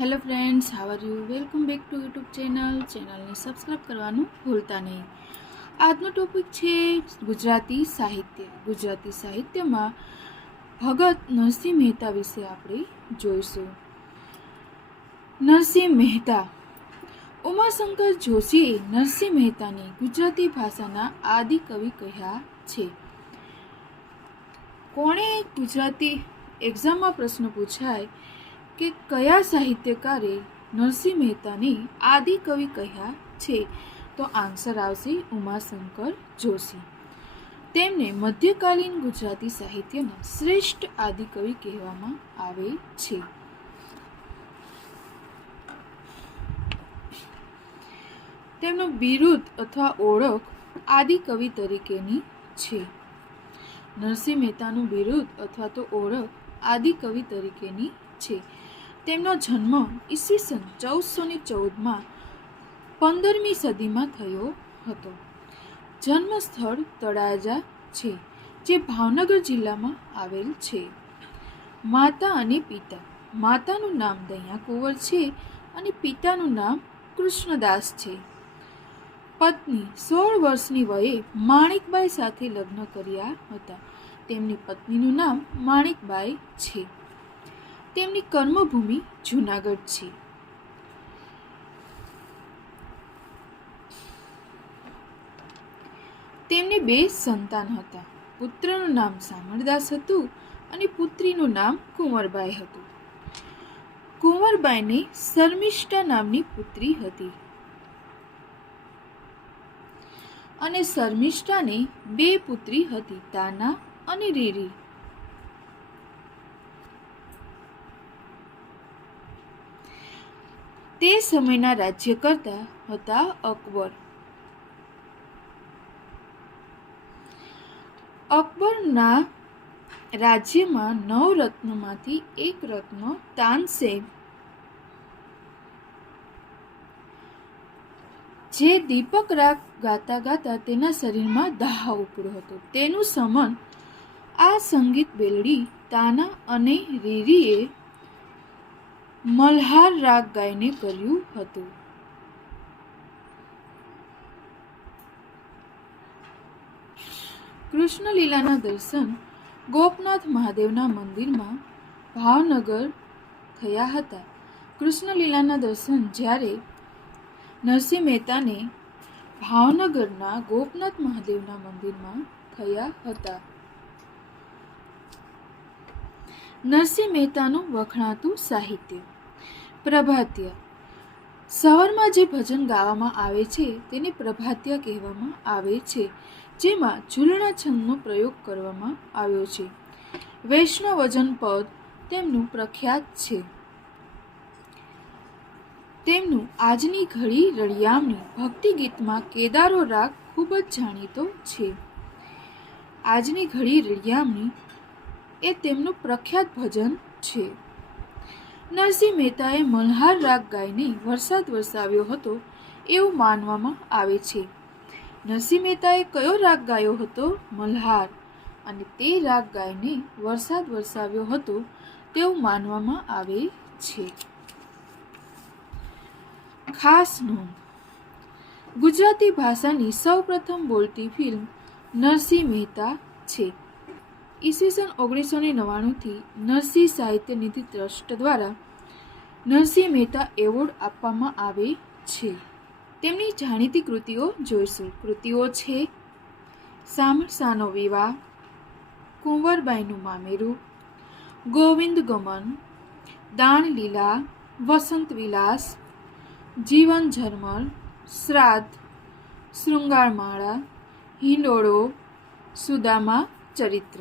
Hello friends how are you welcome back to YouTube channel ચેનલને subscribe કરવાનું ભૂલતા નહીં. આજનો ટોપિક છે ગુજરાતી સાહિત્ય. ગુજરાતી સાહિત્યમાં ભગત નરસિંહ મહેતા વિશે આપણે જોઈશું. નરસિંહ મહેતા. ઉમાશંકર જોશીએ નરસિંહ મહેતાને ગુજરાતી ભાષાના આદિ કવિ કહ્યા છે. કોણે ગુજરાતી એક્ઝામમાં પ્રશ્ન પૂછાય કે કયા સાહિત્યકારે નરસિંહ મહેતાને આદિ કવિ કહ્યા છે? તો આન્સર આવશે ઉમાશંકર જોશી. તેમને મધ્યકાલીન ગુજરાતી સાહિત્યના શ્રેષ્ઠ આદિકવિ કહેવામાં આવે છે. તેમનો બિરુદ અથવા ઓળખ આદિકવિ તરીકેની છે. નરસિંહ મહેતાનું બિરુદ અથવા તો ઓળખ આદિકવિ તરીકેની છે. તેમનો જન્મ ઈસવીસન ચૌદસો ને ચૌદમાં પંદરમી સદીમાં થયો હતો. જન્મ સ્થળ તળાજા છે, જે ભાવનગર જિલ્લામાં આવેલ છે. માતા અને પિતા. માતાનું નામ દયા કુંવર છે અને પિતાનું નામ કૃષ્ણદાસ છે. પત્ની સોળ વર્ષની વયે માણિકબાઈ સાથે લગ્ન કર્યા હતા. તેમની પત્નીનું નામ માણિકબાઈ છે. તેમની કર્મભૂમિ જૂનાગઢ છે. તેમને બે સંતાન હતા. પુત્રનું નામ શામળદાસ હતું અને પુત્રીનું નામ કુંવરબાઈ હતું. કુંવરબાઈને શર્મિષ્ઠા નામની પુત્રી હતી. અને શર્મિષ્ઠાને બે પુત્રી હતી, તાના અને રીરી. તે સમયના રાજ્યકર્તા હતા અકબર. અકબરના રાજ્યમાં નવ રત્નમાંથી એક રત્ન તાનસેન, જે દીપક રાગ ગાતા ગાતા તેના શરીરમાં દાહ ઉપડ્યો હતો. તેનું સમન આ સંગીત બેલડી તાના અને રીરીએ મલ્હાર રાગ ગાઈને કર્યું હતું. કૃષ્ણલીલાના દર્શન ગોપનાથ મહાદેવના મંદિરમાં ભાવનગર થયા હતા. કૃષ્ણલીલાના દર્શન જ્યારે નરસિંહ મહેતાને ભાવનગરના ગોપનાથ મહાદેવના મંદિરમાં થયા હતા. નરસિંહ મહેતાનું વખણાતું સાહિત્ય પ્રભાત્ય. સવારમાં જે ભજન ગાવામાં આવે છે, તેને પ્રભાત્ય કહેવામાં આવે છે, જેમાં ઝૂલણા છંદનો પ્રયોગ કરવામાં આવ્યો છે. વૈષ્ણવજન પદ તેમનું પ્રખ્યાત છે. તેમનું આજની ઘડી રળિયામણી ભક્તિ ગીતમાં કેદારો રાગ ખૂબ જ જાણીતો છે. આજની ઘડી રળિયામણી એ તેમનું પ્રખ્યાત ભજન છે. નરસિંહ મહેતાએ મલ્હાર રાગ ગાઈને વરસાદ વરસાવ્યો હતો એવું માનવામાં આવે છે. નરસિંહ મહેતાએ કયો રાગ ગાયો હતો? મલ્હાર. અને તે રાગ ગાઈને વરસાદ વરસાવ્યો હતો તેવું માનવામાં આવે છે. ખાસ નોંધ. ગુજરાતી ભાષાની સૌપ્રથમ બોલતી ફિલ્મ નરસિંહ મહેતા છે. ઈસવીસન ઓગણીસો ને નવ્વાણુંથી નરસિંહ સાહિત્ય નિધિ ટ્રસ્ટ દ્વારા નરસિંહ મહેતા એવોર્ડ આપવામાં આવે છે. તેમની જાણીતી કૃતિઓ જોઈશું. કૃતિઓ છે સામરસાનો વિવાહ, કુંવરબાઈનું મામેરું, ગોવિંદ ગમન દાણલીલા વસંત વિલાસ, જીવન ઝરમર, શ્રાદ્ધ શૃંગારમાળા હિંડોળો, સુદામા ચરિત્ર.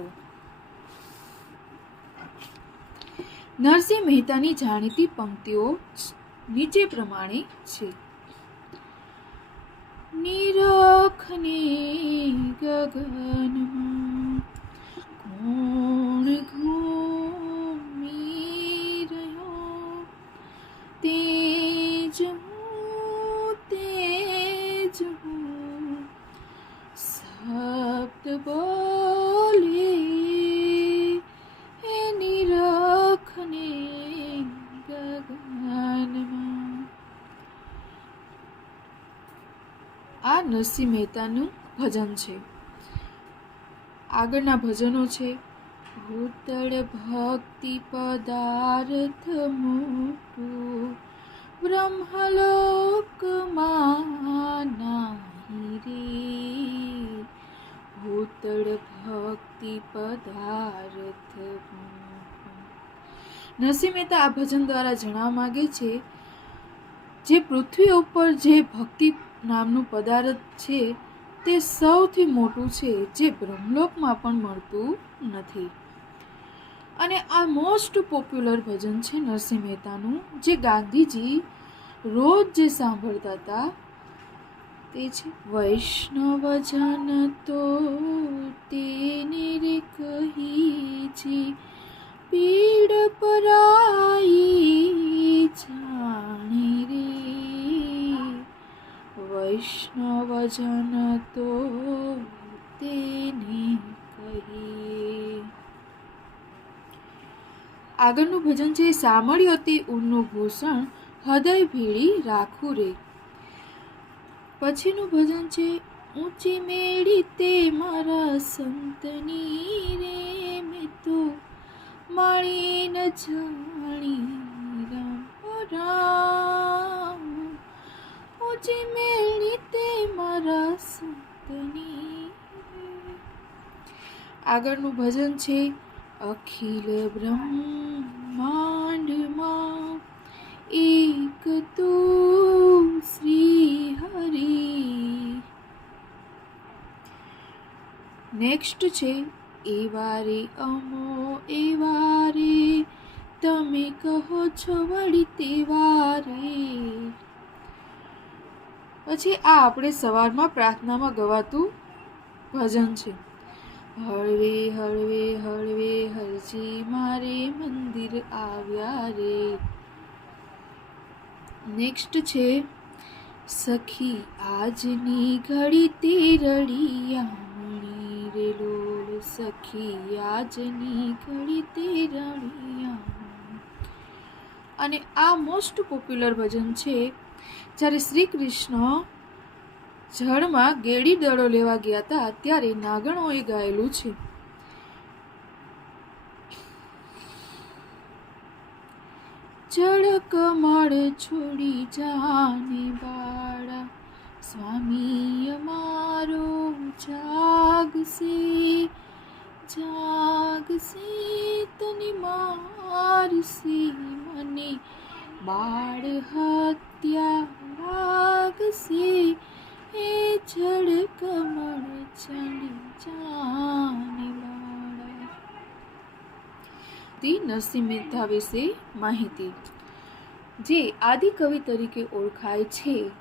નરસિંહ મહેતાની જાણીતી પંક્તિઓ નીચે પ્રમાણે છે. નિરખને ગગનમાં નરસિંહ મહેતાનું ભજન છે. આગળના ભજનો છે, ભૂતળ ભક્તિ પદાર્થ મોટું બ્રહ્મલોકમાં નાહી રે. ભૂતળ ભક્તિ પદાર્થ નરસિંહ મહેતા આ ભજન દ્વારા જણાવવા માગે છે, જે પૃથ્વી ઉપર જે ભક્તિ નામનું પદાર્થ છે તે સૌથી મોટું છે, જે બ્રહ્મલોકમાં પણ મળતું નથી. અને આ મોસ્ટ પોપ્યુલર ભજન છે નરસિંહ મહેતાનું, જે ગાંધીજી રોજ જે સાંભળતા હતા, તે છે, વૈષ્ણવ જન તો તેને રે કહી છે, પીડ પરાઈ વૈષ્ણવજન તો તેને કહી આગળનું ભજન છે સામળ્યોતી ઊનનું ભૂષણ, હૃદય ભીડી રાખું રે. પછીનું ભજન છે, ઊંચી મેળી તે મારા સંતની રે મેં તો મળી ન જાણી સંતની. આગળનું ભજન છે, અખિલ બ્રહ્માંડમાં એક તું શ્રી હરિ નેક્સ્ટ છે એવા રે અમો એવા રે તમે કહો છો વળી તેવા પછી આ આપણે સવારમાં પ્રાર્થનામાં ગવાતું ભજન છે. હળવે હળવે હળવે, હરજી મારે મંદિર આવ્યા રે. નેક્સ્ટ છે, સખી, આજની ઘડી તે રળિયામણી રે લોલ. સખી, આજની ઘડી તે રડિયામણી અને આ મોસ્ટ પોપ્યુલર ભજન છે જ્યારે શ્રી કૃષ્ણ જળમાં ગેડી દડો લેવા ગયા હતા, ત્યારે નાગણોએ ગાયેલું છે. ચડક કમળ છોડી જાને બાળા સ્વામી અમારો જાગશે જાગશે તને મારશે મને બાળ હત્યા લાગશે એ જળ કમળ ચડી જાને તી નરસિંહ મહેતા વિશે માહિતી. જે આદિ કવિ તરીકે ઓળખાય છે.